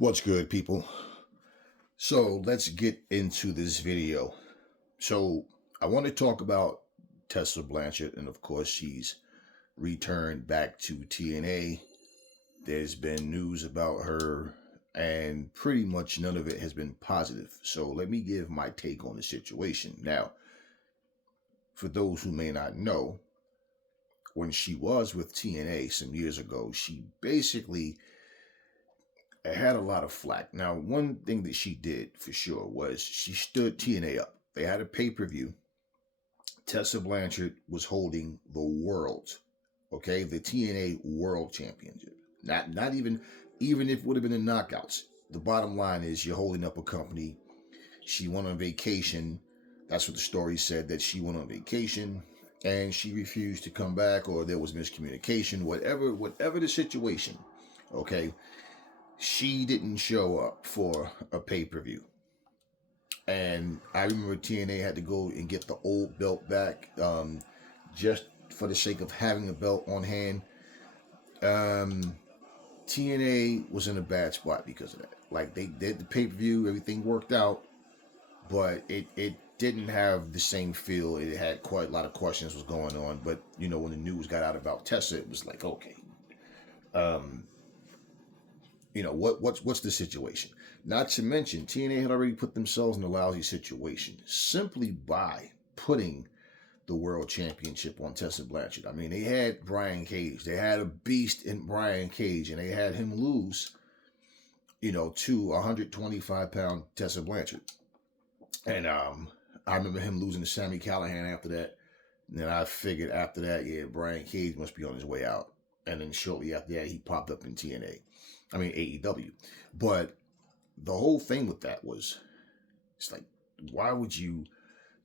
What's good, people? So let's get into this video. So I want to talk about Tessa Blanchard, and of course, she's returned back to TNA. There's been news about her, and pretty much none of it has been positive. So let me give my take on the situation. Now, for those who may not know, when she was with TNA some years ago, she basically had a lot of flack. Now, one thing that she did for sure was she stood TNA up. They had a pay-per-view. Tessa Blanchard was holding the world, okay, the TNA World Championship. Not even if it would have been the knockouts. The bottom line is you're holding up a company. She went on vacation. That's what the story said, that she went on vacation and she refused to come back, or there was miscommunication, whatever the situation, okay. She didn't show up for a pay-per-view. And I remember TNA had to go and get the old belt back, just for the sake of having a belt on hand. TNA was in a bad spot because of that. Like, they did the pay-per-view, everything worked out, but it didn't have the same feel. It had quite a lot of questions was going on. But, when the news got out about Tessa, it was like, okay. What's the situation? Not to mention, TNA had already put themselves in a lousy situation simply by putting the World Championship on Tessa Blanchard. I mean, they had Brian Cage. They had a beast in Brian Cage, and they had him lose, to 125-pound Tessa Blanchard. And I remember him losing to Sami Callihan after that. And then I figured after that, yeah, Brian Cage must be on his way out. And then shortly after that, he popped up in TNA. I mean, AEW. But the whole thing with that was, it's like, why would you,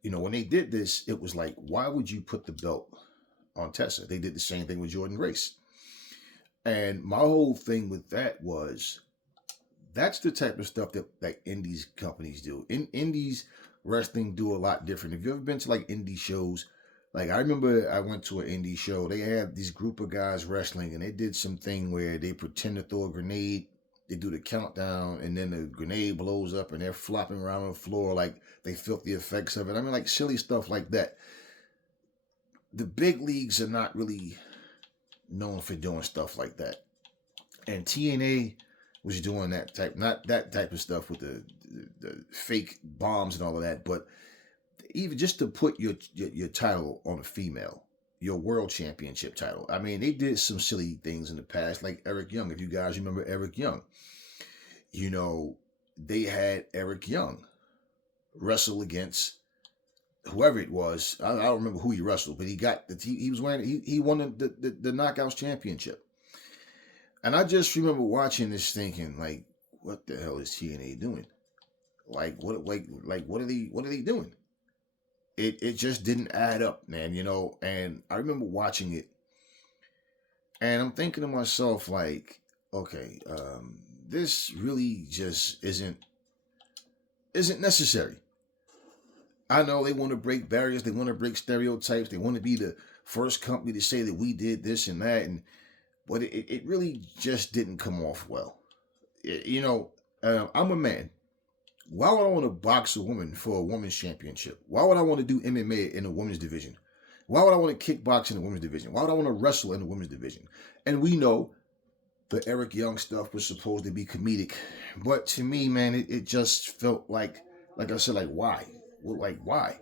when they did this, it was like, why would you put the belt on Tessa? They did the same thing with Jordynne Grace. And my whole thing with that was, that's the type of stuff that indies companies do. Indies wrestling do a lot different. If you've ever been to like indie shows, like I remember I went to an indie show. They had this group of guys wrestling, and they did something where they pretend to throw a grenade. They do the countdown, and then the grenade blows up, and they're flopping around on the floor like they felt the effects of it. I mean, like silly stuff like that. The big leagues are not really known for doing stuff like that. And TNA was doing that type, not that type of stuff with the fake bombs and all of that, but even just to put your title on a female, your world championship title. I mean, they did some silly things in the past, like Eric Young. If you guys remember Eric Young, they had Eric Young wrestle against whoever it was. I don't remember who he wrestled, but he was wearing, he won the Knockouts championship. And I just remember watching this thinking, like, what the hell is TNA doing? Like, what are they doing? It just didn't add up, man, and I remember watching it, and I'm thinking to myself, like, okay, this really just isn't necessary. I know they want to break barriers, they want to break stereotypes, they want to be the first company to say that we did this and that, but it really just didn't come off well. I'm a man. Why would I want to box a woman for a women's championship? Why would I want to do MMA in a women's division? Why would I want to kickbox in the women's division? Why would I want to wrestle in the women's division? And we know the Eric Young stuff was supposed to be comedic. But to me, man, it just felt like I said, like, why? Like, why?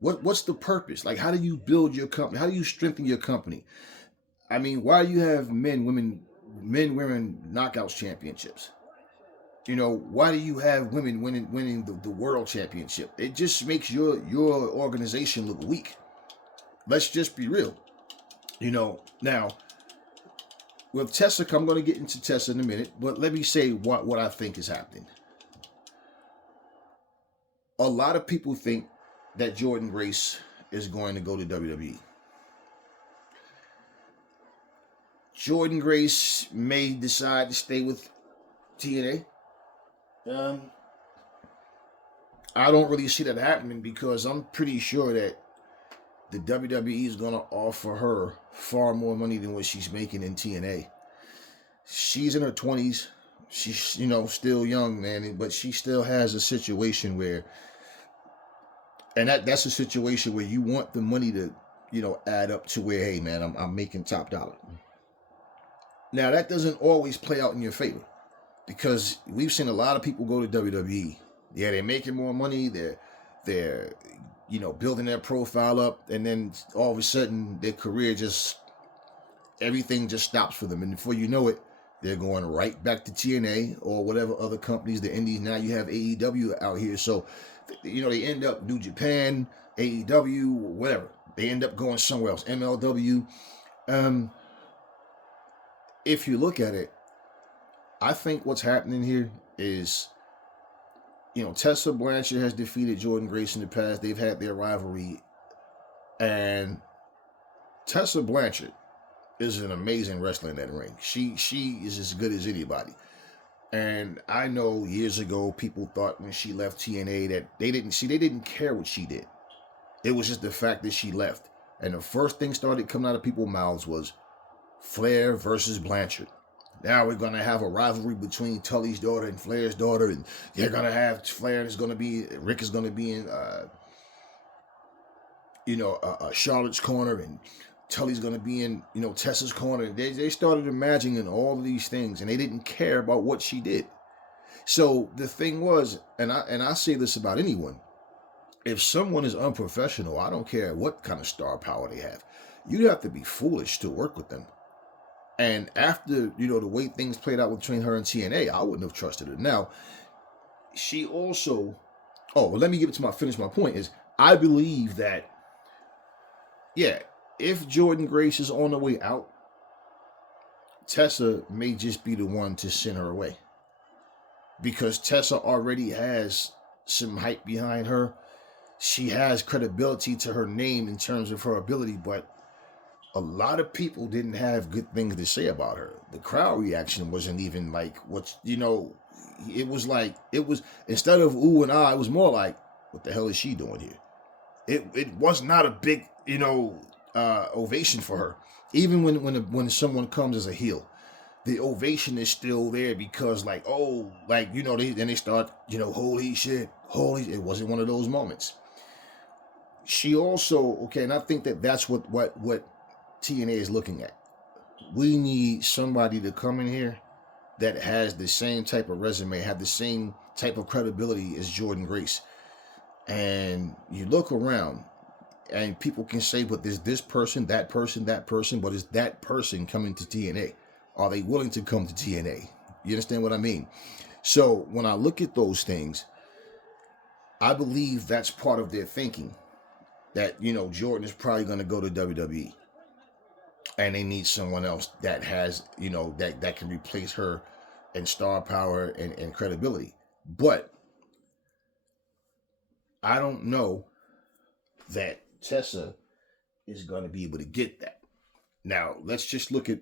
What's the purpose? Like, how do you build your company? How do you strengthen your company? I mean, why do you have men, women knockouts championships? Why do you have women winning the world championship? It just makes your organization look weak. Let's just be real. Now, with Tessa, I'm going to get into Tessa in a minute, but let me say what I think is happening. A lot of people think that Jordynne Grace is going to go to WWE. Jordynne Grace may decide to stay with TNA. I don't really see that happening because I'm pretty sure that the WWE is going to offer her far more money than what she's making in TNA. She's in her 20s. she's, still young, man, but she still has a situation where, and that's a situation where you want the money to, add up to where, hey, man, I'm making top dollar. Now, that doesn't always play out in your favor because we've seen a lot of people go to WWE. Yeah, they're making more money. They're building their profile up, and then all of a sudden their career everything just stops for them, and before you know it, they're going right back to TNA or whatever other companies, the indies. Now you have AEW out here, so they end up New Japan, AEW, whatever. They end up going somewhere else, MLW. If you look at it, I think what's happening here is, Tessa Blanchard has defeated Jordynne Grace in the past. They've had their rivalry, and Tessa Blanchard is an amazing wrestler in that ring. She is as good as anybody. And I know years ago people thought when she left TNA that they didn't care what she did. It was just the fact that she left. And the first thing started coming out of people's mouths was Flair versus Blanchard. Now we're gonna have a rivalry between Tully's daughter and Flair's daughter, and they're gonna have Flair is gonna be Rick is gonna be in Charlotte's corner, and Tully's gonna be in Tessa's corner. They started imagining all of these things, and they didn't care about what she did. So the thing was, and I say this about anyone, if someone is unprofessional, I don't care what kind of star power they have, you'd have to be foolish to work with them. And after, the way things played out between her and TNA, I wouldn't have trusted her. Now, she also, let me finish my point, is I believe that, yeah, if Jordynne Grace is on the way out, Tessa may just be the one to send her away. Because Tessa already has some hype behind her. She has credibility to her name in terms of her ability, but a lot of people didn't have good things to say about her. The crowd reaction wasn't even like it was instead of ooh and ah, it was more like, what the hell is she doing here? It was not a big, ovation for her. Even when someone comes as a heel, the ovation is still there because they start, holy shit, it wasn't one of those moments. She also, and I think that's what TNA is looking at. We need somebody to come in here that has the same type of resume, have the same type of credibility as Jordynne Grace. And you look around and people can say, but there's this person, that person, but is that person coming to TNA? Are they willing to come to TNA? You understand what I mean? So when I look at those things, I believe that's part of their thinking. That, Jordynne is probably going to go to WWE. And they need someone else that has, that can replace her in star power and credibility. But I don't know that Tessa is going to be able to get that. Now, let's just look at,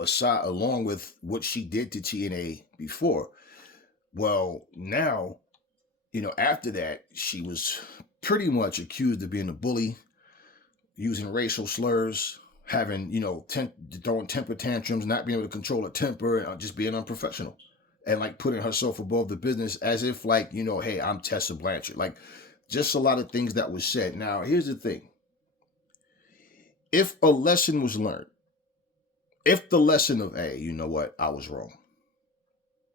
aside along with what she did to TNA before. Well, now, after that, she was pretty much accused of being a bully, using racial slurs, having, throwing temper tantrums, not being able to control her temper, and just being unprofessional. And putting herself above the business as if hey, I'm Tessa Blanchard. Just a lot of things that was said. Now, here's the thing. If a lesson was learned, if the lesson of, hey, you know what, I was wrong.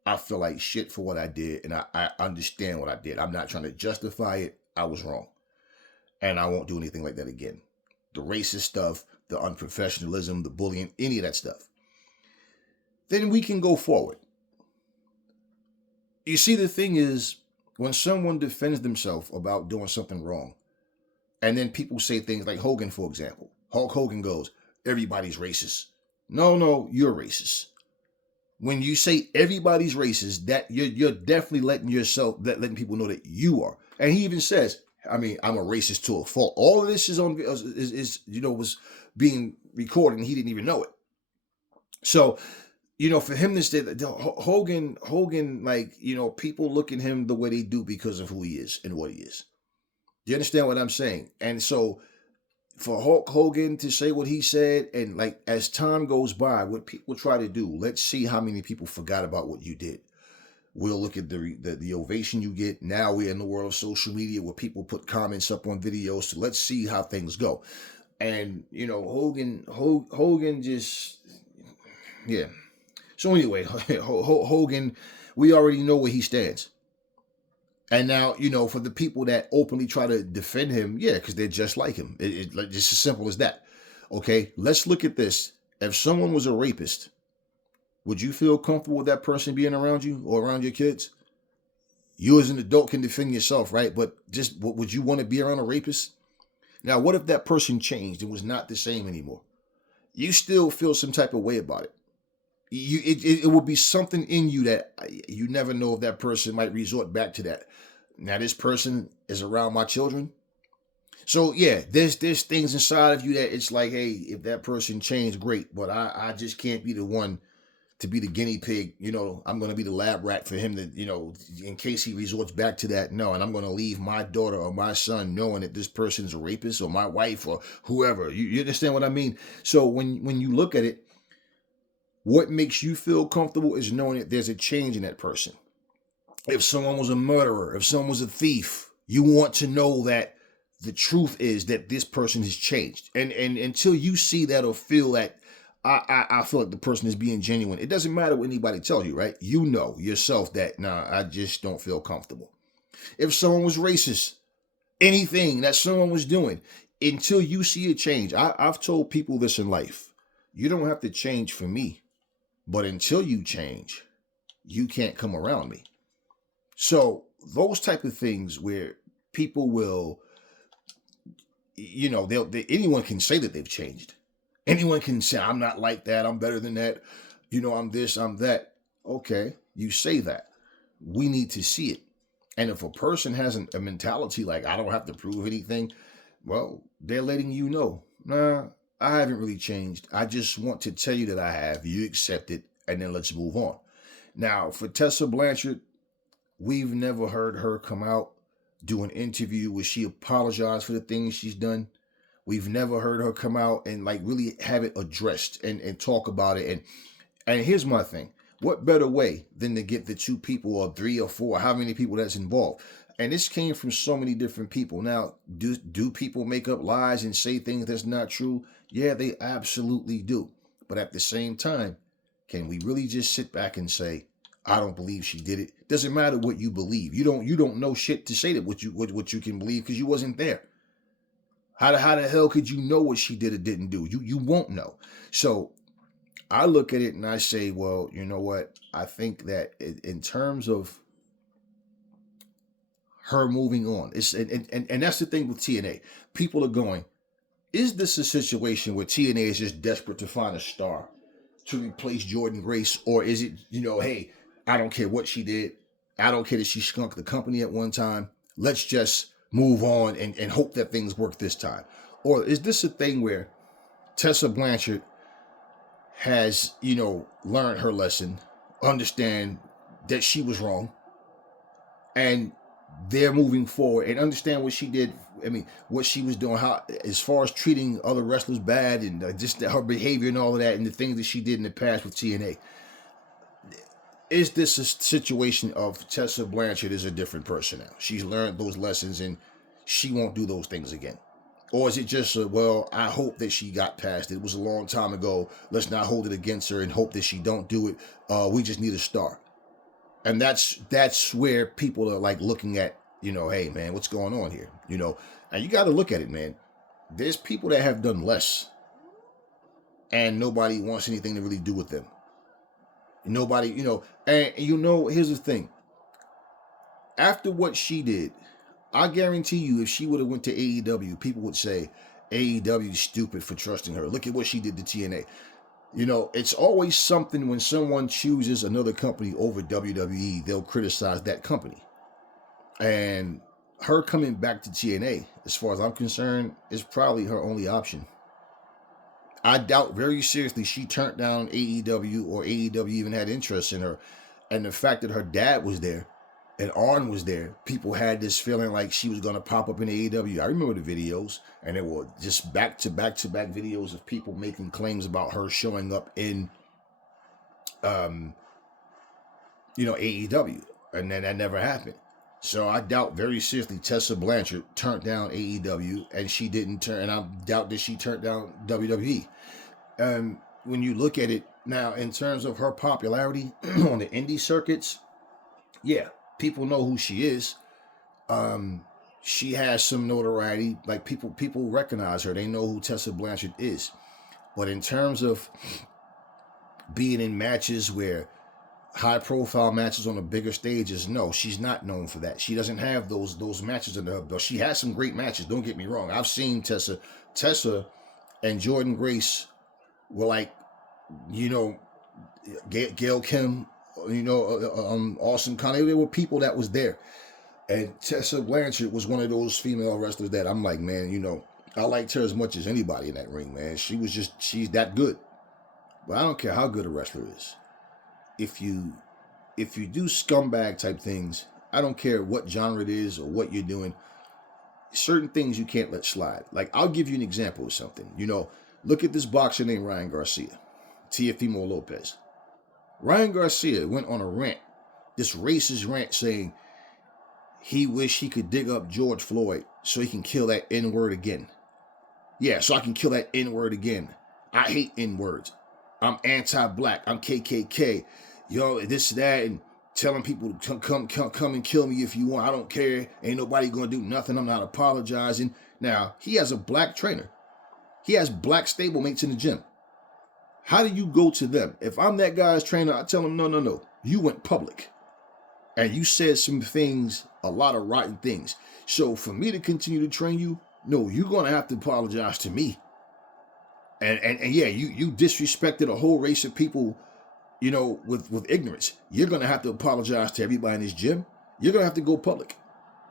I feel like shit for what I did, and I understand what I did. I'm not trying to justify it. I was wrong. And I won't do anything like that again. The racist stuff, the unprofessionalism, the bullying, any of that stuff. Then we can go forward. You see, the thing is, when someone defends themselves about doing something wrong, and then people say things like Hogan, for example. Hulk Hogan goes, everybody's racist. No, you're racist. When you say everybody's racist, that you're definitely letting people know that you are. And he even says, I'm a racist to a fault. All of this was being recorded, and he didn't even know it. So, for him to say that Hogan, people look at him the way they do because of who he is and what he is. Do you understand what I'm saying? And so, for Hulk Hogan to say what he said, and like as time goes by, what people try to do, let's see how many people forgot about what you did. We'll look at the ovation you get. Now we're in the world of social media where people put comments up on videos. So let's see how things go. And you know, Hogan just, yeah. So anyway, Hogan, we already know where he stands. And now, you know, for the people that openly try to defend him, yeah, because they're just like him. It's just as simple as that. Okay, let's look at this. If someone was a rapist, would you feel comfortable with that person being around you or around your kids? You as an adult can defend yourself, right? But just would you want to be around a rapist? Now, what if that person changed and was not the same anymore? You still feel some type of way about it. It will be something in you that you never know if that person might resort back to that. Now this person is around my children. So yeah, there's things inside of you that it's like, hey, if that person changed, great. But I just can't be the one to be the guinea pig. You know, I'm going to be the lab rat for him to, you know, in case he resorts back to that. No, and I'm going to leave my daughter or my son knowing that this person's a rapist, or my wife or whoever. You understand what I mean? So when you look at it, what makes you feel comfortable is knowing that there's a change in that person. If someone was a murderer, if someone was a thief, you want to know that the truth is that this person has changed. And until you see that or feel that, I feel like the person is being genuine. It doesn't matter what anybody tells you, right? You know yourself that, nah, I just don't feel comfortable. If someone was racist, anything that someone was doing, until you see a change. I've told people this in life. You don't have to change for me, but until you change, you can't come around me. So those type of things where people will, you know, anyone can say that they've changed. Anyone can say, I'm not like that. I'm better than that. You know, I'm this, I'm that. Okay, you say that. We need to see it. And if a person has a mentality like, I don't have to prove anything, well, they're letting you know, nah, I haven't really changed. I just want to tell you that I have. You accept it, and then let's move on. Now, for Tessa Blanchard, we've never heard her come out, do an interview where she apologized for the things she's done. We've never heard her come out and like really have it addressed and talk about it. And here's my thing. What better way than to get the two people or three or four, how many people that's involved? And this came from so many different people. Now, do people make up lies and say things that's not true? Yeah, they absolutely do. But at the same time, can we really just sit back and say, I don't believe she did it? Doesn't matter what you believe. You don't know shit to say that what you can believe because you wasn't there. How the hell could you know what she did or didn't do? You won't know. So I look at it and I say, well, you know what? I think that in terms of her moving on, and that's the thing with TNA. People are going, is this a situation where TNA is just desperate to find a star to replace Jordan Grace? Or is it, you know, hey, I don't care what she did. I don't care that she skunked the company at one time. Let's just move on and hope that things work this time. Or is this a thing where Tessa Blanchard has, you know, learned her lesson, understand that she was wrong, and they're moving forward and understand what she did. I mean, what she was doing, how as far as treating other wrestlers bad and just her behavior and all of that, and the things that she did in the past with TNA. Is this a situation of Tessa Blanchard is a different person now? She's learned those lessons and she won't do those things again. Or is it just well, I hope that she got past it. It was a long time ago. Let's not hold it against her and hope that she don't do it. We just need a star. And that's where people are like looking at, you know, hey man, what's going on here? You know, and you got to look at it, man. There's people that have done less and nobody wants anything to really do with them. Nobody, you know, and you know, here's the thing. After what she did, I guarantee you, if she would have went to AEW, people would say AEW is stupid for trusting her. Look at what she did to TNA. You know, it's always something when someone chooses another company over WWE, they'll criticize that company. And her coming back to TNA, as far as I'm concerned, is probably her only option. I doubt very seriously she turned down AEW or AEW even had interest in her. And the fact that her dad was there, and Arn was there, people had this feeling like she was going to pop up in AEW. I remember the videos, and there were just back-to-back videos of people making claims about her showing up in, AEW, and then that never happened. So I doubt very seriously Tessa Blanchard turned down AEW, and she didn't turn, and I doubt that she turned down WWE. When you look at it now, in terms of her popularity on the indie circuits, yeah, people know who she is. She has some notoriety. Like people recognize her. They know who Tessa Blanchard is. But in terms of being in matches where high-profile matches on the bigger stages, no, she's not known for that. She doesn't have those matches in her belt. She has some great matches. Don't get me wrong. I've seen Tessa and Jordan Grace were like, Gail Kim, Austin Conley. There were people that was there. And Tessa Blanchard was one of those female wrestlers that I'm like, man, I liked her as much as anybody in that ring, man. She's that good. But I don't care how good a wrestler is. If you do scumbag type things, I don't care what genre it is or what you're doing, certain things you can't let slide. Like, I'll give you an example of something. Look at this boxer named Ryan Garcia, Teofimo Lopez. Ryan Garcia went on a rant, this racist rant, saying he wished he could dig up George Floyd so he can kill that N-word again. Yeah, so I can kill that N-word again. I hate N-words. I'm anti-black. I'm KKK. This, that, and telling people to come and kill me if you want. I don't care. Ain't nobody going to do nothing. I'm not apologizing. Now, he has a black trainer. He has black stablemates in the gym. How do you go to them? If I'm that guy's trainer, I tell him, no. You went public. And you said some things, a lot of rotten things. So for me to continue to train you, no, you're going to have to apologize to me. And yeah, you disrespected a whole race of people, with ignorance. You're going to have to apologize to everybody in this gym. You're going to have to go public.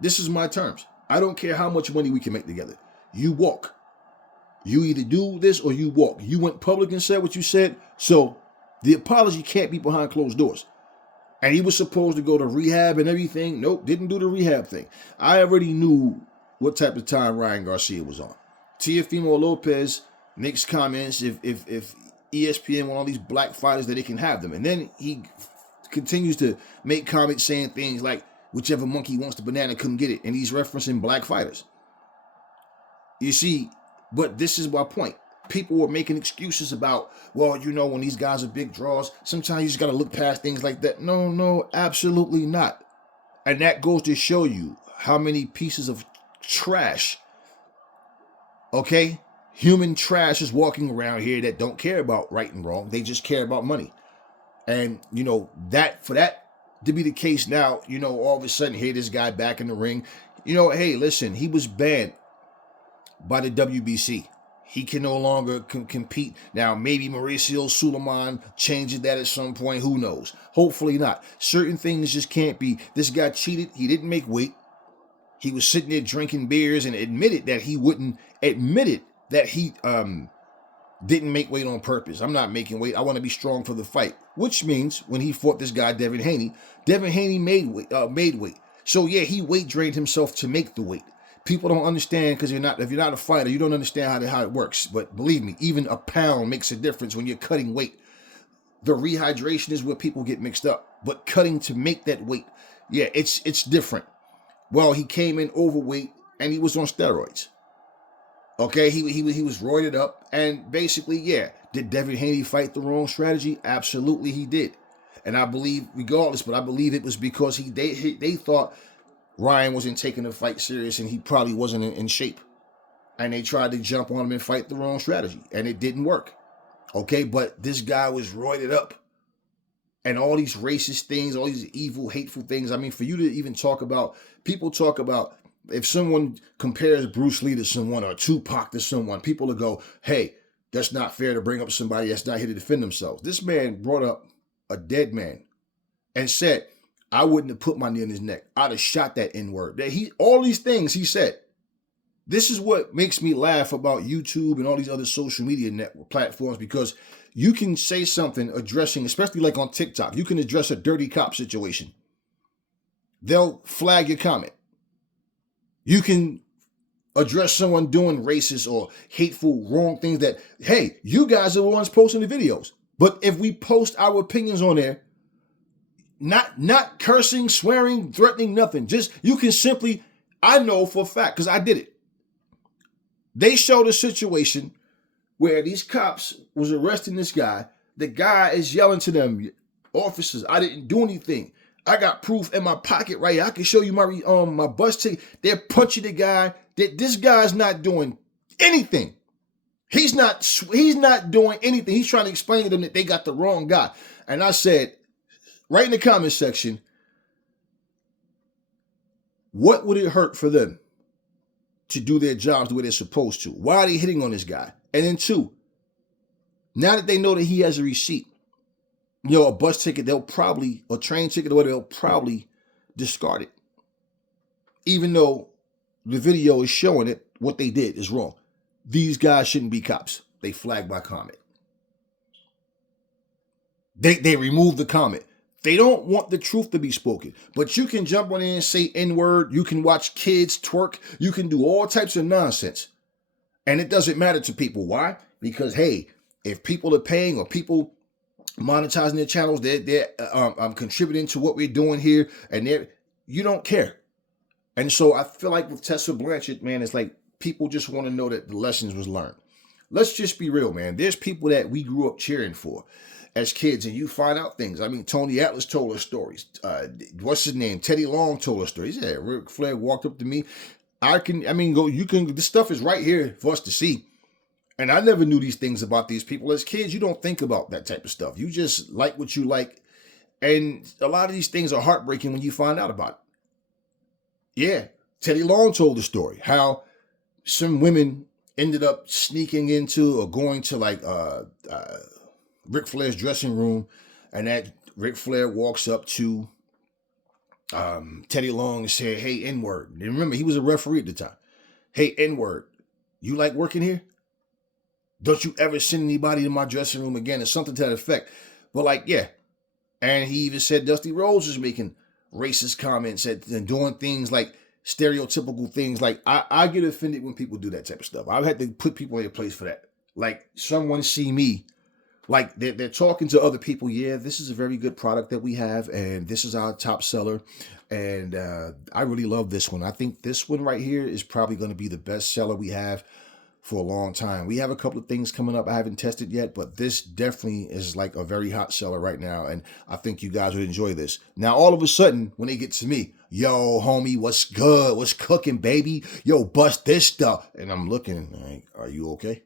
This is my terms. I don't care how much money we can make together. You walk. You either do this or you walk. You went public and said what you said. So the apology can't be behind closed doors. And he was supposed to go to rehab and everything. Nope, didn't do the rehab thing. I already knew what type of time Ryan Garcia was on. Teofimo Lopez makes comments if ESPN want all these black fighters that they can have them. And then he continues to make comments saying things like, whichever monkey wants the banana couldn't get it. And he's referencing black fighters. You see, but this is my point. People were making excuses about, when these guys are big draws, sometimes you just got to look past things like that. No, absolutely not. And that goes to show you how many pieces of trash, human trash is walking around here that don't care about right and wrong. They just care about money. And, that for that to be the case now, all of a sudden, here this guy back in the ring. Hey, listen, he was banned by the WBC. He can no longer compete. Now, maybe Mauricio Suleiman changes that at some point. Who knows? Hopefully not. Certain things just can't be. This guy cheated. He didn't make weight. He was sitting there drinking beers and admitted that he didn't make weight on purpose. I'm not making weight. I want to be strong for the fight. Which means when he fought this guy, Devin Haney made weight. So yeah, he weight drained himself to make the weight. People don't understand because if you're not a fighter, you don't understand how it works. But believe me, even a pound makes a difference when you're cutting weight. The rehydration is where people get mixed up. But cutting to make that weight, yeah, it's different. Well, he came in overweight and he was on steroids. Okay, he was roided up, and basically, yeah, did Devin Haney fight the wrong strategy? Absolutely, he did. And I believe, regardless, but I believe it was because they thought Ryan wasn't taking the fight serious and he probably wasn't in shape. And they tried to jump on him and fight the wrong strategy. And it didn't work. Okay, but this guy was roided up. And all these racist things, all these evil, hateful things. I mean, for you to even people talk about, if someone compares Bruce Lee to someone or Tupac to someone, people will go, hey, that's not fair to bring up somebody that's not here to defend themselves. This man brought up a dead man and said, I wouldn't have put my knee in his neck. I'd have shot that N-word. All these things he said. This is what makes me laugh about YouTube and all these other social media network platforms, because you can say something addressing, especially like on TikTok, you can address a dirty cop situation. they'll flag your comment. You can address someone doing racist or hateful, wrong things that, hey, you guys are the ones posting the videos. But if we post our opinions on there, not cursing, swearing, threatening, nothing. Just, you can simply, I know for a fact, because I did it. They showed a situation where these cops was arresting this guy. The guy is yelling to them, officers, I didn't do anything. I got proof in my pocket right here. I can show you my bus ticket. They're punching the guy. This guy's not doing anything. He's not doing anything. He's trying to explain to them that they got the wrong guy. And I said, right in the comment section, what would it hurt for them to do their jobs the way they're supposed to? Why are they hitting on this guy? And then two, now that they know that he has a receipt, a bus ticket, or train ticket, or whatever, they'll probably discard it. Even though the video is showing it, what they did is wrong. These guys shouldn't be cops. They flagged my comment. They removed the comment. They don't want the truth to be spoken. But you can jump on in and say N-word. You can watch kids twerk. You can do all types of nonsense. And it doesn't matter to people. Why? Because, hey, if people are paying or people monetizing their channels, they're contributing to what we're doing here, and you don't care. And so I feel like with Tessa Blanchard, man, it's like people just want to know that the lessons was learned. Let's just be real, man. There's people that we grew up cheering for as kids, and you find out things. I mean, Tony Atlas told us stories. What's his name? Teddy Long told us stories. Yeah, Ric Flair walked up to me. This stuff is right here for us to see. And I never knew these things about these people. As kids, you don't think about that type of stuff. You just like what you like. And a lot of these things are heartbreaking when you find out about it. Yeah, Teddy Long told the story. How some women ended up sneaking into or going to Ric Flair's dressing room. And that Ric Flair walks up to Teddy Long and said, hey, N-word. And remember, he was a referee at the time. Hey, N-word, you like working here? Don't you ever send anybody to my dressing room again, or something to that effect. But yeah. And he even said Dusty Rhodes was making racist comments and doing things like stereotypical things. Like, I get offended when people do that type of stuff. I've had to put people in their place for that. Like, someone see me, like they're talking to other people. Yeah, this is a very good product that we have, and this is our top seller. And I really love this one. I think this one right here is probably going to be the best seller we have for a long time. We have a couple of things coming up I haven't tested yet, but this definitely is like a very hot seller right now, and I think you guys would enjoy this. Now, all of a sudden, when they get to me, yo, homie, what's good? What's cooking, baby? Yo, bust this stuff. And I'm looking like, are you okay?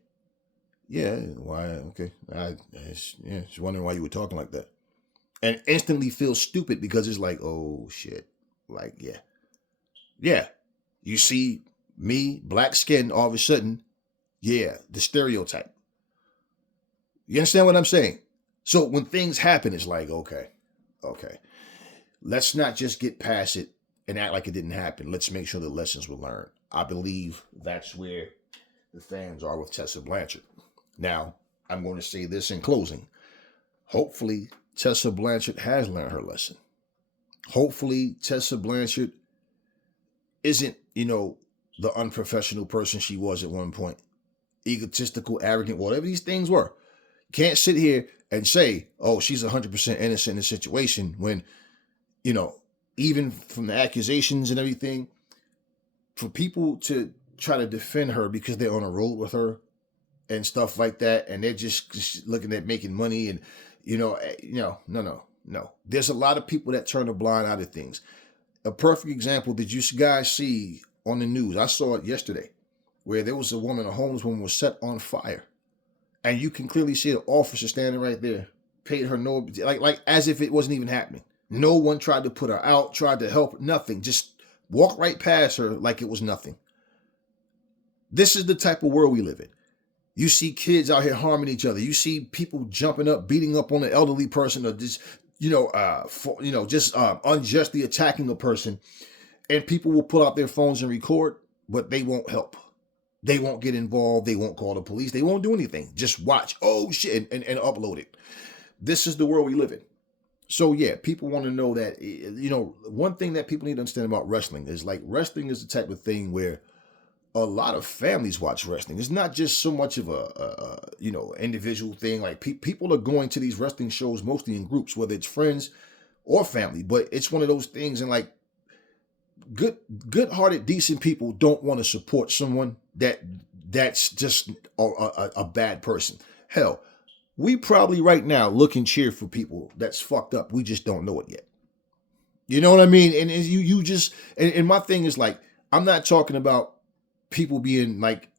Yeah, why? Okay. Just wondering why you were talking like that. And instantly feel stupid because it's like, oh, shit. Like, yeah. Yeah. You see me, black skin, all of a sudden, yeah, the stereotype. You understand what I'm saying? So when things happen, it's like, okay. Let's not just get past it and act like it didn't happen. Let's make sure the lessons were learned. I believe that's where the fans are with Tessa Blanchard. Now, I'm going to say this in closing. Hopefully, Tessa Blanchard has learned her lesson. Hopefully, Tessa Blanchard isn't, the unprofessional person she was at one point. Egotistical, arrogant, whatever these things were. Can't sit here and say, oh, she's 100% innocent in the situation when, even from the accusations and everything, for people to try to defend her because they're on a road with her and stuff like that, and they're just looking at making money and, no. There's a lot of people that turn a blind eye to things. A perfect example, did you guys see on the news? I saw it yesterday, where there was a homeless woman was set on fire. And you can clearly see the officer standing right there, paid her no, like as if it wasn't even happening. No one tried to put her out, tried to help, nothing. Just walk right past her like it was nothing. This is the type of world we live in. You see kids out here harming each other. You see people jumping up, beating up on an elderly person, or just, unjustly attacking a person. And people will pull out their phones and record, but they won't help. They won't get involved. They won't call the police. They won't do anything. Just watch. Oh, shit. And upload it. This is the world we live in. So yeah, people want to know that, one thing that people need to understand about wrestling is like wrestling is the type of thing where a lot of families watch wrestling. It's not just so much of a individual thing. Like people are going to these wrestling shows mostly in groups, whether it's friends or family. But it's one of those things, and like good-hearted, decent people don't want to support someone that's just a bad person. Hell, we probably right now look and cheer for people that's fucked up. We just don't know it yet. You know what I mean? And you just and my thing is like, I'm not talking about people being like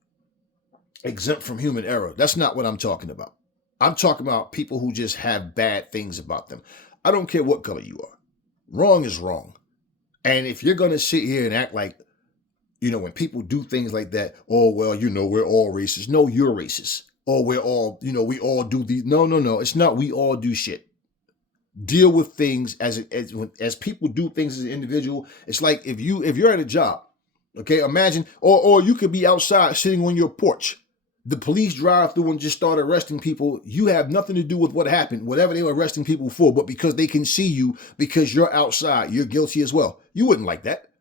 exempt from human error. That's not what I'm talking about. I'm talking about people who just have bad things about them. I don't care what color you are. Wrong is wrong. And if you're going to sit here and act like, when people do things like that, oh, well, we're all racist. No, you're racist. Oh, we're all, we all do these. No. It's not we all do shit. Deal with things as people do things as an individual. It's like if you're at a job, okay, imagine, or you could be outside sitting on your porch. The police drive through and just start arresting people. You have nothing to do with what happened, whatever they were arresting people for, but because they can see you, because you're outside, you're guilty as well. You wouldn't like that.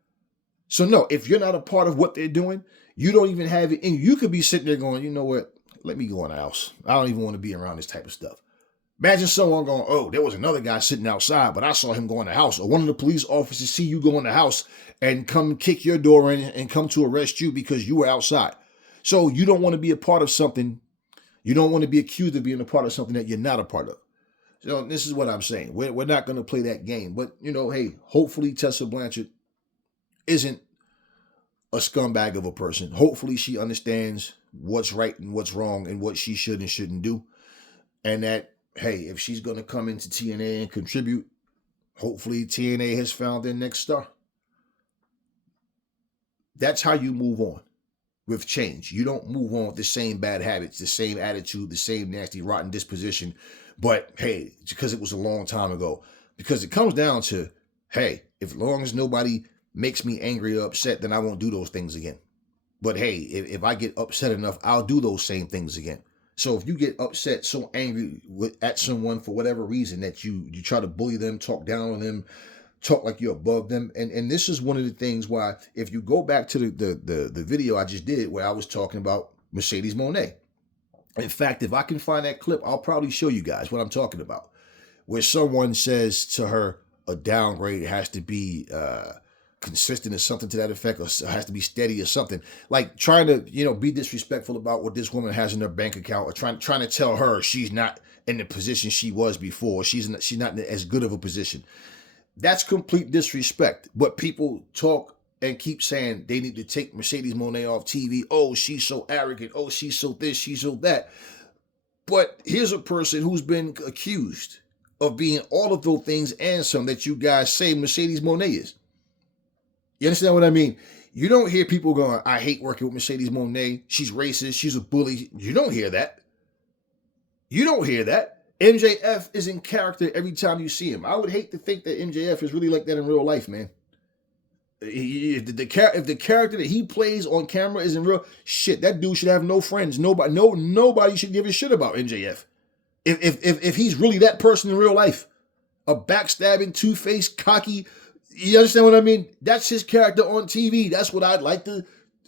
So no, if you're not a part of what they're doing, you don't even have it in you. You could be sitting there going, you know what? Let me go in the house. I don't even want to be around this type of stuff. Imagine someone going, oh, there was another guy sitting outside, but I saw him go in the house. Or one of the police officers see you go in the house and come kick your door in and come to arrest you because you were outside. So you don't want to be a part of something. You don't want to be accused of being a part of something that you're not a part of. So this is what I'm saying. We're not going to play that game. But, hey, hopefully Tessa Blanchard isn't a scumbag of a person. Hopefully she understands what's right and what's wrong and what she should and shouldn't do. And that, hey, if she's going to come into TNA and contribute, hopefully TNA has found their next star. That's how you move on with change. You don't move on with the same bad habits, the same attitude, the same nasty, rotten disposition. But hey, because it was a long time ago. Because it comes down to, hey, as long as nobody makes me angry or upset, then I won't do those things again. But hey, if I get upset enough, I'll do those same things again. So if you get upset, so angry at someone for whatever reason that you try to bully them, talk down on them, talk like you're above them. And this is one of the things why, if you go back to the video I just did where I was talking about Mercedes Moné. In fact, if I can find that clip, I'll probably show you guys what I'm talking about. Where someone says to her, a downgrade has to be consistent or something to that effect, or has to be steady or something. Like trying to, be disrespectful about what this woman has in her bank account, or trying to tell her she's not in the position she was before. She's not in as good of a position. That's complete disrespect. But people talk and keep saying they need to take Mercedes Moné off TV. Oh, she's so arrogant. Oh, she's so this, she's so that. But here's a person who's been accused of being all of those things and some that you guys say Mercedes Moné is. You understand what I mean? You don't hear people going, I hate working with Mercedes Moné. She's racist. She's a bully. You don't hear that. You don't hear that. MJF is in character every time you see him. I would hate to think that MJF is really like that in real life, man. If the character that he plays on camera is in real shit, that dude should have no friends. Nobody should give a shit about MJF. If he's really that person in real life, a backstabbing, two-faced, cocky, you understand what I mean? That's his character on TV. That's what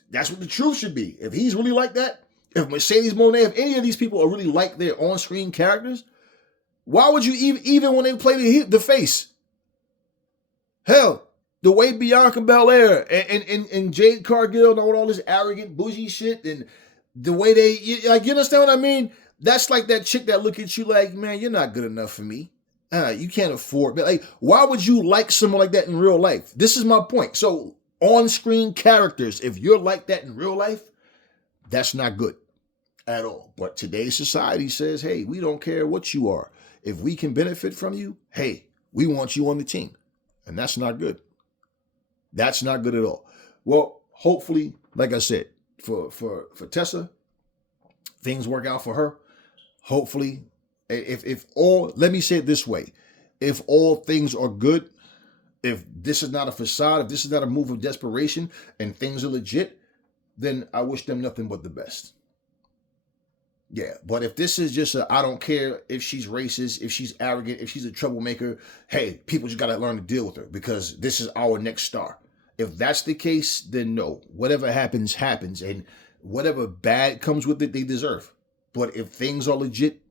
that's what the truth should be. If he's really like that, if Mercedes Moné, if any of these people are really like their on-screen characters, why would you even when they play the face? Hell, the way Bianca Belair and Jade Cargill and all this arrogant, bougie shit, and the way you understand what I mean? That's like that chick that look at you like, man, you're not good enough for me. You can't afford, but like, why would you like someone like that in real life? This is my point. So on-screen characters, if you're like that in real life, that's not good at all. But today's society says, hey, we don't care what you are. If we can benefit from you, hey, we want you on the team. And that's not good. That's not good at all. Well, hopefully, like I said, for Tessa, things work out for her. Hopefully, let me say it this way, if all things are good, if this is not a facade, if this is not a move of desperation and things are legit, then I wish them nothing but the best. Yeah, but if this is just I don't care if she's racist, if she's arrogant, if she's a troublemaker, hey, people just got to learn to deal with her because this is our next star. If that's the case, then no. Whatever happens, happens. And whatever bad comes with it, they deserve. But if things are legit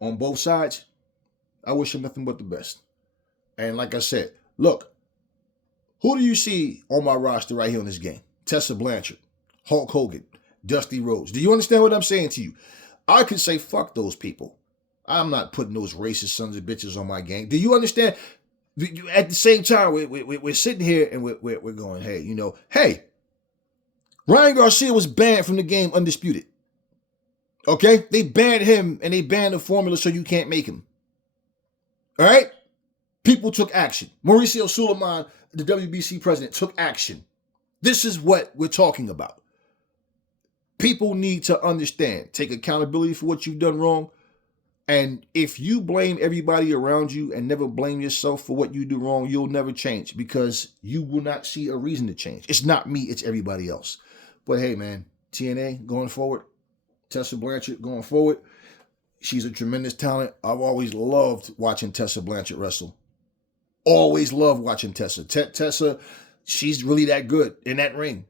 on both sides, I wish them nothing but the best. And like I said, look, who do you see on my roster right here in this game? Tessa Blanchard, Hulk Hogan, Dusty Rhodes. Do you understand what I'm saying to you? I could say fuck those people. I'm not putting those racist sons of bitches on my game. Do you understand? At the same time, we're sitting here and we're going, hey, hey, Ryan Garcia was banned from the game undisputed. Okay? They banned him and they banned the formula so you can't make him. All right? People took action. Mauricio Suleiman, the WBC president, took action. This is what we're talking about. People need to understand, take accountability for what you've done wrong. And if you blame everybody around you and never blame yourself for what you do wrong, you'll never change because you will not see a reason to change. It's not me, it's everybody else. But hey, man, TNA going forward, Tessa Blanchard going forward. She's a tremendous talent. I've always loved watching Tessa Blanchard wrestle. Always loved watching Tessa. Tessa, she's really that good in that ring.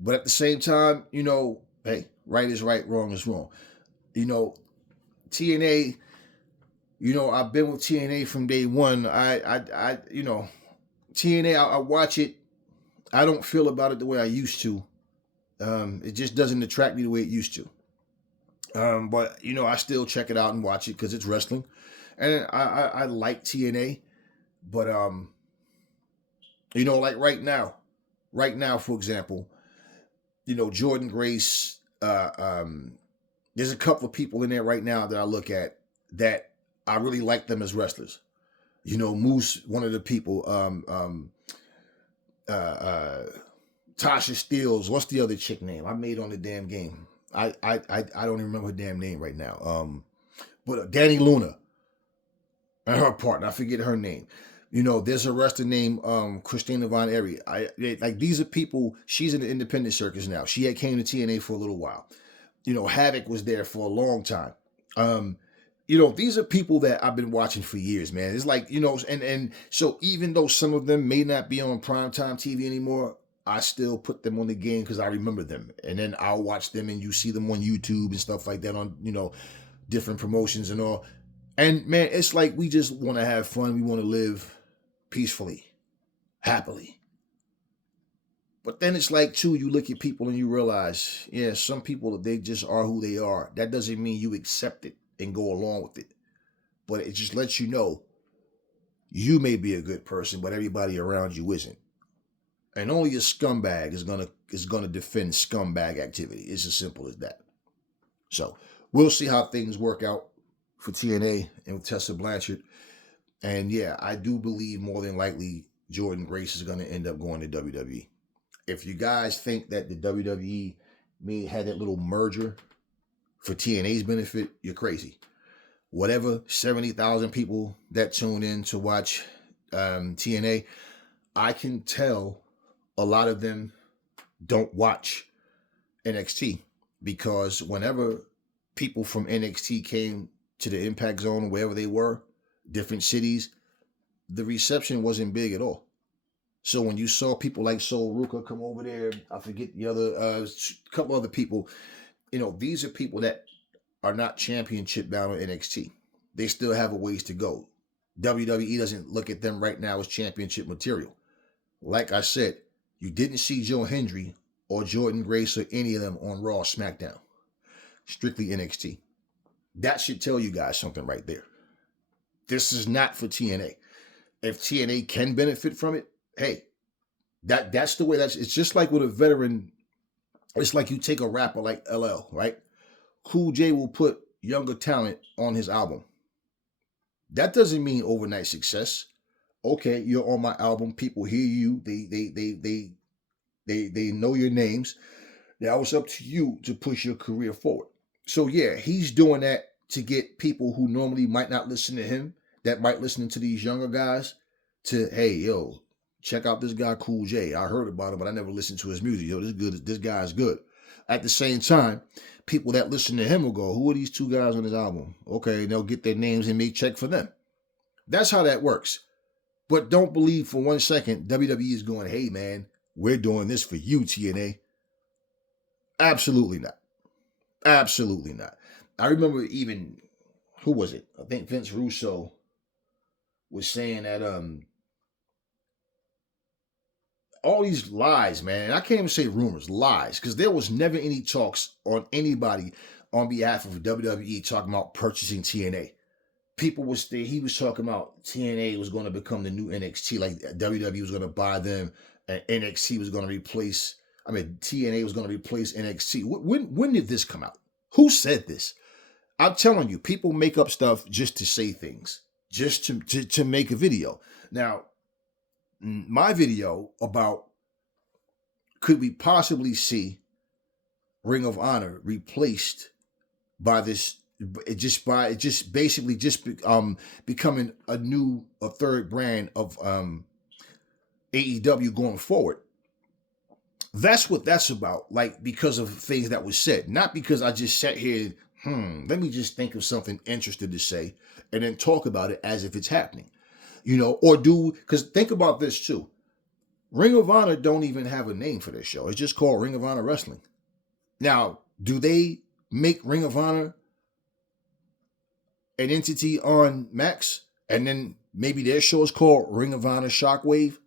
But at the same time, hey, right is right, wrong is wrong. TNA, I've been with TNA from day one. TNA, I watch it. I don't feel about it the way I used to. It just doesn't attract me the way it used to. But I still check it out and watch it because it's wrestling, and I like TNA. But like right now, for example, Jordan Grace. There's a couple of people in there right now that I look at that I really like them as wrestlers. Moose, one of the people. Tasha Steeles. What's the other chick name? I made on the damn game. I don't even remember her damn name right now. But Danny Luna and her partner. I forget her name. There's a wrestler named Christina Von Ehre. These are people. She's in the independent circus now. She had came to TNA for a little while. Havoc was there for a long time. These are people that I've been watching for years, man. It's like, and so even though some of them may not be on primetime TV anymore, I still put them on the game because I remember them. And then I'll watch them and you see them on YouTube and stuff like that on, different promotions and all. And man, it's like we just want to have fun. We want to live peacefully, happily. But then it's like, too, you look at people and you realize, yeah, some people, they just are who they are. That doesn't mean you accept it and go along with it. But it just lets you know you may be a good person, but everybody around you isn't. And only a scumbag is gonna defend scumbag activity. It's as simple as that. So we'll see how things work out for TNA and with Tessa Blanchard. And yeah, I do believe more than likely Jordan Grace is going to end up going to WWE. If you guys think that the WWE may have that little merger for TNA's benefit, you're crazy. Whatever, 70,000 people that tune in to watch TNA, I can tell a lot of them don't watch NXT because whenever people from NXT came to the Impact Zone, wherever they were, different cities, the reception wasn't big at all. So when you saw people like Sol Ruka come over there, I forget the other, couple other people, these are people that are not championship bound on NXT. They still have a ways to go. WWE doesn't look at them right now as championship material. Like I said, you didn't see Joe Hendry or Jordan Grace or any of them on Raw, SmackDown. Strictly NXT. That should tell you guys something right there. This is not for TNA. If TNA can benefit from it, hey, that's the way. It's just like with a veteran. It's like you take a rapper like LL, right? Cool J will put younger talent on his album. That doesn't mean overnight success. Okay, you're on my album. People hear you. They know your names. Now it's up to you to push your career forward. So yeah, he's doing that to get people who normally might not listen to him, that might listen to these younger guys, to, hey, yo, check out this guy Cool J. I heard about him, but I never listened to his music. Yo, this guy's good. At the same time, people that listen to him will go, who are these two guys on his album? Okay, they'll get their names and make check for them. That's how that works. But don't believe for 1 second WWE is going, hey man, we're doing this for you, TNA. Absolutely not. Absolutely not. I remember even, who was it? I think Vince Russo was saying that all these lies, man, and I can't even say rumors, lies, because there was never any talks on anybody on behalf of WWE talking about purchasing TNA. People was there, he was talking about TNA was going to become the new NXT, like WWE was going to buy them, and NXT was going to replace, TNA was going to replace NXT. When did this come out? Who said this? I'm telling you, people make up stuff just to say things, just to make a video. Now, my video about could we possibly see Ring of Honor replaced by this, becoming a third brand of AEW going forward. That's what that's about. Like, because of things that was said, not because I just sat here, let me just think of something interesting to say and then talk about it as if it's happening, because think about this too. Ring of Honor don't even have a name for this show. It's just called Ring of Honor Wrestling. Now, do they make Ring of Honor an entity on Max, and then maybe their show is called Ring of Honor Shockwave?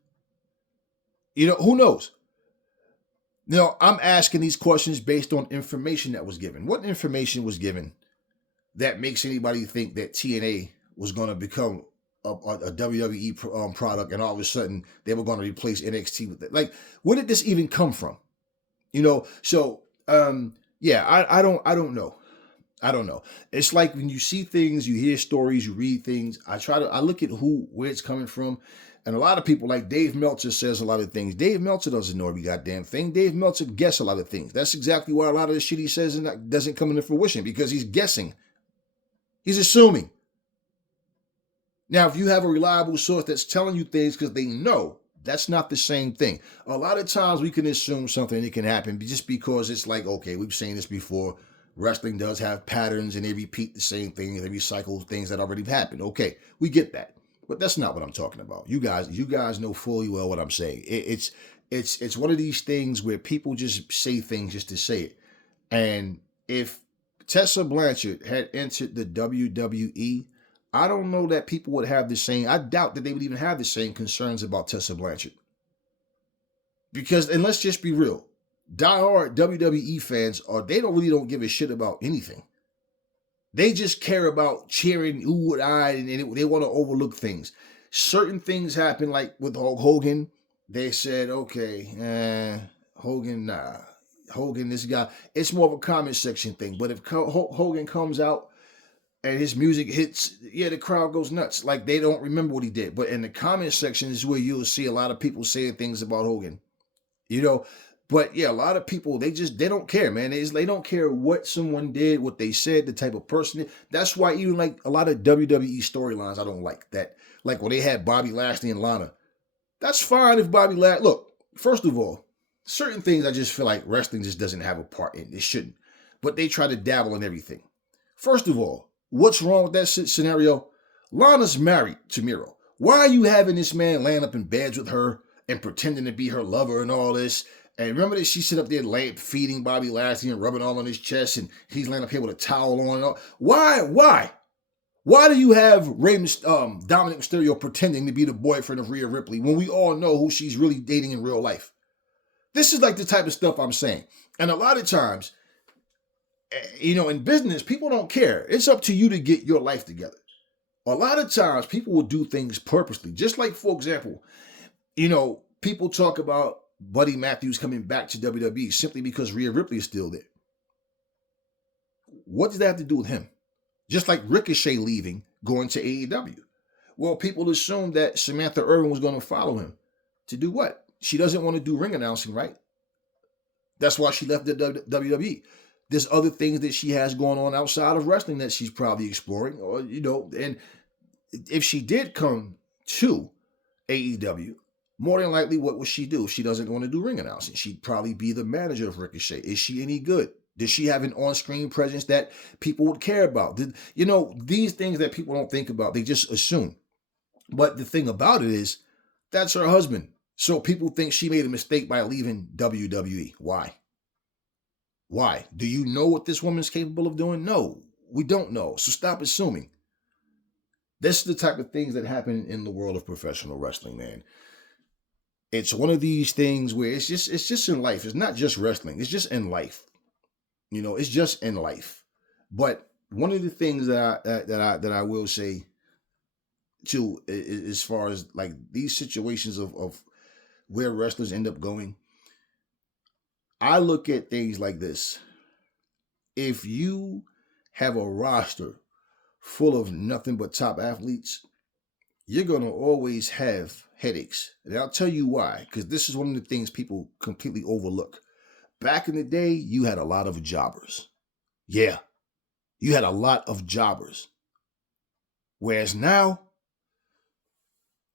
Who knows? I'm asking these questions based on information that was given. What information was given that makes anybody think that TNA was going to become a WWE product, and all of a sudden they were going to replace NXT with it? Like, where did this even come from? I don't know. I don't know. It's like when you see things, you hear stories, you read things. I look at where it's coming from. And a lot of people, like Dave Meltzer, says a lot of things. Dave Meltzer doesn't know every goddamn thing. Dave Meltzer guesses a lot of things. That's exactly why a lot of the shit he says doesn't come into fruition, because he's guessing. He's assuming. Now, if you have a reliable source that's telling you things because they know, that's not the same thing. A lot of times we can assume something that can happen just because it's like, okay, we've seen this before. Wrestling does have patterns and they repeat the same things. They recycle things that already happened. Okay, we get that. But that's not what I'm talking about. You guys know fully well what I'm saying. It's one of these things where people just say things just to say it. And if Tessa Blanchard had entered the WWE, I don't know that people would have the same, I doubt that they would even have the same concerns about Tessa Blanchard. Because, and let's just be real, diehard WWE fans they don't give a shit about anything. They just care about cheering, ooh and I, and they want to overlook things. Certain things happen, like with Hulk Hogan. They said, okay, Hogan, nah. Hogan, this guy. It's more of a comment section thing. But if Hogan comes out and his music hits, the crowd goes nuts. Like, they don't remember what he did. But in the comment section is where you'll see a lot of people saying things about Hogan. But a lot of people, they don't care, man. They don't care what someone did, what they said, the type of person. That's why even like a lot of WWE storylines I don't like. That, like when they had Bobby Lashley and Lana. That's fine if Bobby Lashley, look, first of all, certain things I just feel like wrestling just doesn't have a part in. It shouldn't. But they try to dabble in everything. First of all, what's wrong with that scenario? Lana's married to Miro. Why are you having this man laying up in beds with her and pretending to be her lover and all this? And remember that she sit up there feeding Bobby Lashley and rubbing all on his chest, and he's laying up here with a towel on and all. Why? Why do you have Dominic Mysterio pretending to be the boyfriend of Rhea Ripley when we all know who she's really dating in real life? This is like the type of stuff I'm saying. And a lot of times, in business, people don't care. It's up to you to get your life together. A lot of times, people will do things purposely. Just like, for example, people talk about Buddy Matthews coming back to WWE simply because Rhea Ripley is still there. What does that have to do with him? Just like Ricochet leaving, going to AEW. Well, people assumed that Samantha Irvin was going to follow him. To do what? She doesn't want to do ring announcing, right? That's why she left the WWE. There's other things that she has going on outside of wrestling that she's probably exploring, and if she did come to AEW, More than likely, what would she do if she doesn't want to do ring announcing? She'd probably be the manager of Ricochet. Is she any good? Does she have an on-screen presence that people would care about? These things that people don't think about, they just assume. But the thing about it is, that's her husband. So people think she made a mistake by leaving WWE. Why? Why? Do you know what this woman's capable of doing? No, we don't know. So stop assuming. This is the type of things that happen in the world of professional wrestling, man. It's one of these things where it's just in life. It's not just wrestling. It's just in life. It's just in life. But one of the things that I will say too, as far as like these situations of where wrestlers end up going, I look at things like this. If you have a roster full of nothing but top athletes, you're going to always have headaches. And I'll tell you why, because this is one of the things people completely overlook. Back in the day, you had a lot of jobbers. Yeah, you had a lot of jobbers. Whereas now,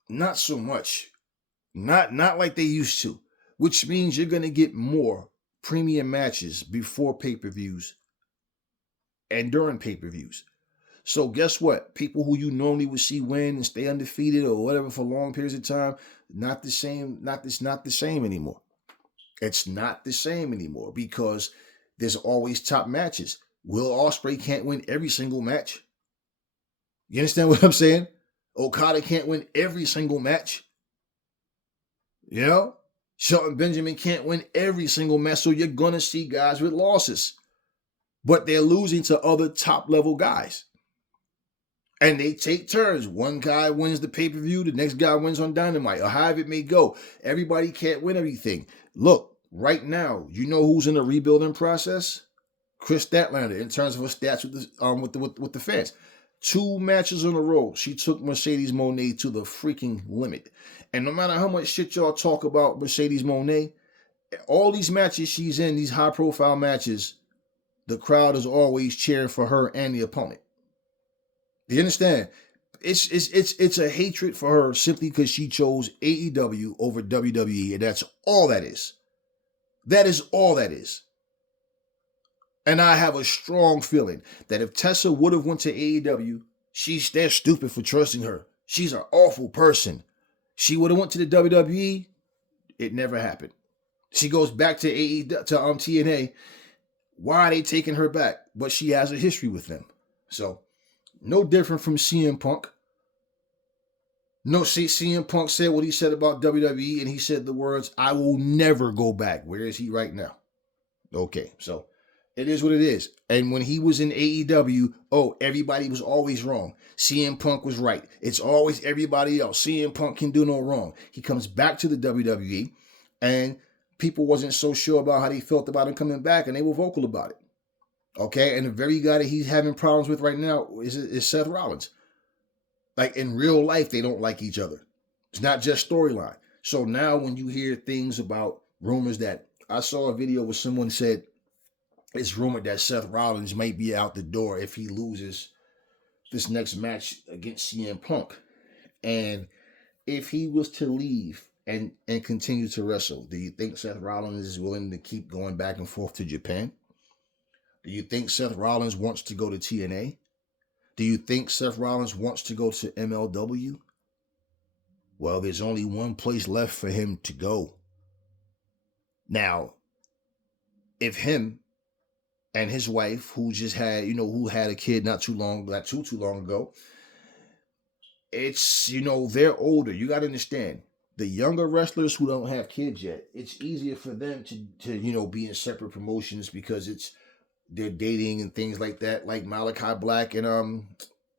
not so much. Not like they used to, which means you're going to get more premium matches before pay-per-views and during pay-per-views. So guess what? People who you normally would see win and stay undefeated or whatever for long periods of time, not the same anymore. It's not the same anymore because there's always top matches. Will Ospreay can't win every single match. You understand what I'm saying? Okada can't win every single match. Shelton Benjamin can't win every single match, so you're going to see guys with losses. But they're losing to other top-level guys. And they take turns. One guy wins the pay-per-view, the next guy wins on Dynamite, or however it may go. Everybody can't win everything. Look, right now, you know who's in the rebuilding process? Chris Statlander, in terms of her stats with the fans. 2 matches in a row, she took Mercedes Moné to the freaking limit. And no matter how much shit y'all talk about Mercedes Moné, all these matches she's in, these high-profile matches, the crowd is always cheering for her and the opponent. Do you understand? It's a hatred for her simply because she chose AEW over WWE, and that's all that is. That is all that is. And I have a strong feeling that if Tessa would have went to AEW, they're stupid for trusting her. She's an awful person. She would have went to the WWE. It never happened. She goes back to TNA. Why are they taking her back? But she has a history with them. So, no different from CM Punk. No, see, CM Punk said what he said about WWE, and he said the words, "I will never go back." Where is he right now? Okay, so it is what it is. And when he was in AEW, everybody was always wrong. CM Punk was right. It's always everybody else. CM Punk can do no wrong. He comes back to the WWE, and people wasn't so sure about how they felt about him coming back, and they were vocal about it. Okay, and the very guy that he's having problems with right now is Seth Rollins. Like in real life, they don't like each other. It's not just storyline. So now when you hear things about rumors that, I saw a video where someone said it's rumored that Seth Rollins might be out the door if he loses this next match against CM Punk. And if he was to leave and continue to wrestle, do you think Seth Rollins is willing to keep going back and forth to Japan? Do you think Seth Rollins wants to go to TNA? Do you think Seth Rollins wants to go to MLW? Well, there's only one place left for him to go. Now, if him and his wife, who just had, who had a kid not too long ago, it's, they're older. You got to understand, the younger wrestlers who don't have kids yet, it's easier for them to be in separate promotions because they're dating and things like that, like Malachi Black and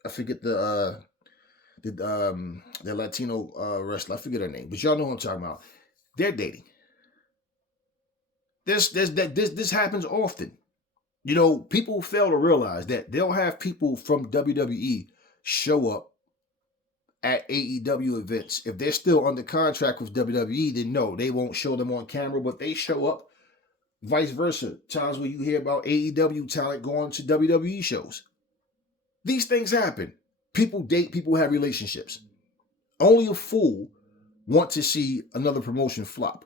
I forget the Latino wrestler. I forget her name, but y'all know what I'm talking about. They're dating. This happens often. People fail to realize that they'll have people from WWE show up at AEW events. If they're still under contract with WWE, then no, they won't show them on camera, but they show up. Vice versa. Times where you hear about AEW talent going to WWE shows. These things happen. People date, people have relationships. Only a fool want to see another promotion flop.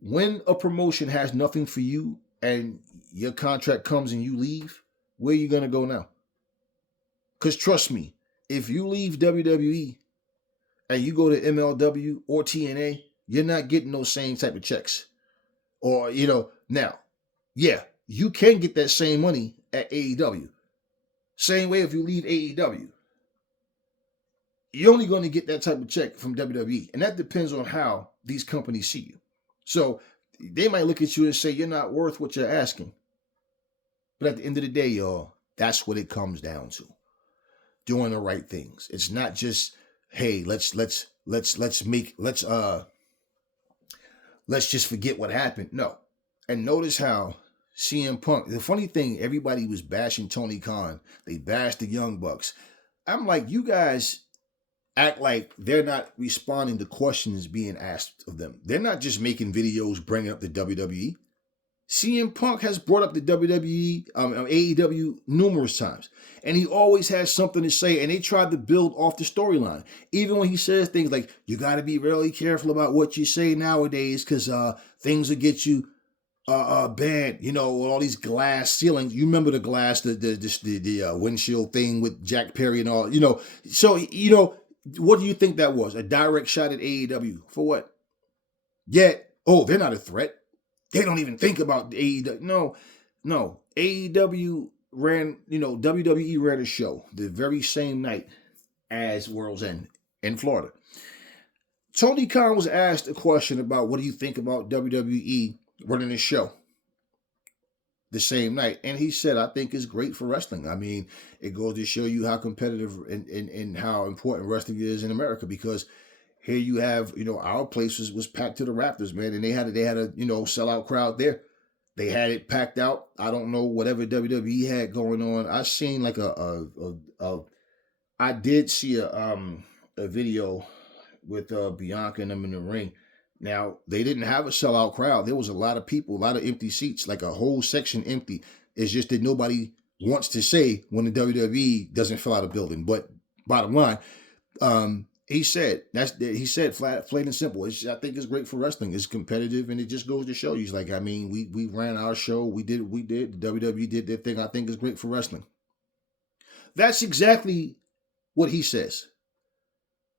When a promotion has nothing for you and your contract comes and you leave, where are you going to go now? Because trust me, if you leave WWE and you go to MLW or TNA, you're not getting those same type of checks. Or, now, yeah, you can get that same money at AEW. Same way if you leave AEW. You're only going to get that type of check from WWE. And that depends on how these companies see you. So they might look at you and say, you're not worth what you're asking. But at the end of the day, y'all, that's what it comes down to. Doing the right things. It's not just, hey, let's just forget what happened. No. And notice how CM Punk, the funny thing, everybody was bashing Tony Khan. They bashed the Young Bucks. I'm like, you guys act like they're not responding to questions being asked of them. They're not just making videos bringing up the WWE. CM Punk has brought up the WWE, AEW numerous times. And he always has something to say. And they tried to build off the storyline. Even when he says things like, you got to be really careful about what you say nowadays because things will get you banned. With all these glass ceilings. You remember the glass, the windshield thing with Jack Perry and all. So, what do you think that was? A direct shot at AEW. For what? Yet, they're not a threat. They don't even think about the AEW. No. AEW ran, WWE ran a show the very same night as World's End in Florida. Tony Khan was asked a question about what do you think about WWE running a show the same night. And he said, I think it's great for wrestling. I mean, it goes to show you how competitive and how important wrestling is in America because here you have, our place was packed to the rafters, man. And they had a sellout crowd there. They had it packed out. I don't know whatever WWE had going on. I seen like I did see a video with Bianca and them in the ring. Now, they didn't have a sellout crowd. There was a lot of people, a lot of empty seats, like a whole section empty. It's just that nobody wants to say when the WWE doesn't fill out a building. But bottom line, he said flat and simple. I think it's great for wrestling. It's competitive, and it just goes to show you. He's like, I mean, we ran our show. We did. The WWE did their thing. I think it's great for wrestling. That's exactly what he says.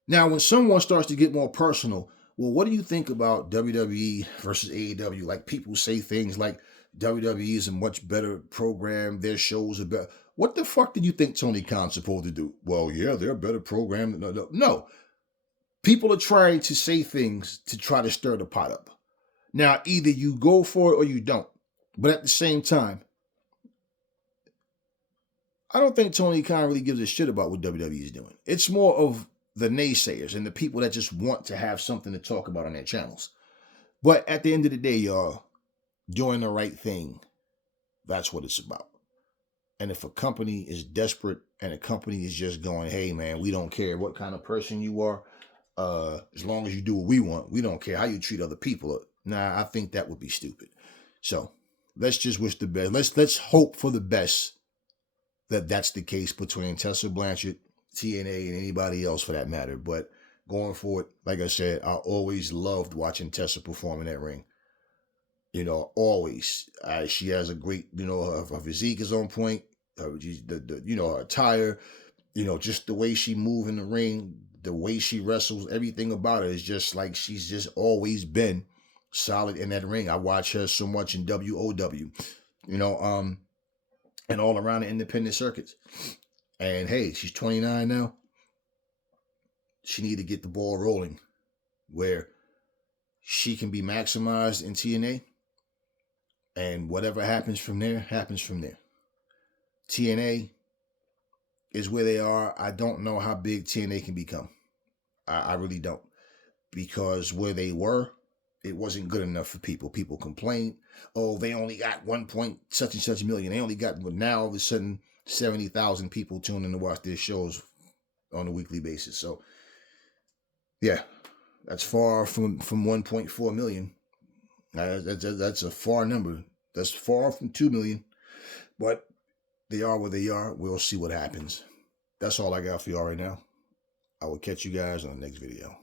Now, when someone starts to get more personal, well, what do you think about WWE versus AEW? Like people say things like WWE is a much better program. Their shows are better. What the fuck did you think Tony Khan's supposed to do? Well, yeah, they're a better program. No. People are trying to say things to try to stir the pot up. Now, either you go for it or you don't. But at the same time, I don't think Tony Khan really gives a shit about what WWE is doing. It's more of the naysayers and the people that just want to have something to talk about on their channels. But at the end of the day, y'all, doing the right thing, that's what it's about. And if a company is desperate and a company is just going, hey, man, we don't care what kind of person you are, as long as you do what we want, we don't care how you treat other people. Nah, I think that would be stupid. So let's just wish the best. Let's hope for the best that that's the case between Tessa Blanchard, TNA, and anybody else for that matter. But going forward, like I said, I always loved watching Tessa perform in that ring. Always. She has a great, her physique is on point. Her attire, just the way she moves in the ring, the way she wrestles, everything about her is just like she's just always been solid in that ring. I watch her so much in WOW, and all around the independent circuits. And hey, she's 29 now. She need to get the ball rolling where she can be maximized in TNA. And whatever happens from there, happens from there. TNA is where they are. I don't know how big TNA can become. I really don't. Because where they were, it wasn't good enough for people. People complained, oh, they only got 1 point such and such million. They only got, but now all of a sudden, 70,000 people tune in to watch their shows on a weekly basis. So, yeah, that's far from 1.4 million. That's a far number. That's far from 2 million. But they are where they are. We'll see what happens. That's all I got for y'all right now. I will catch you guys on the next video.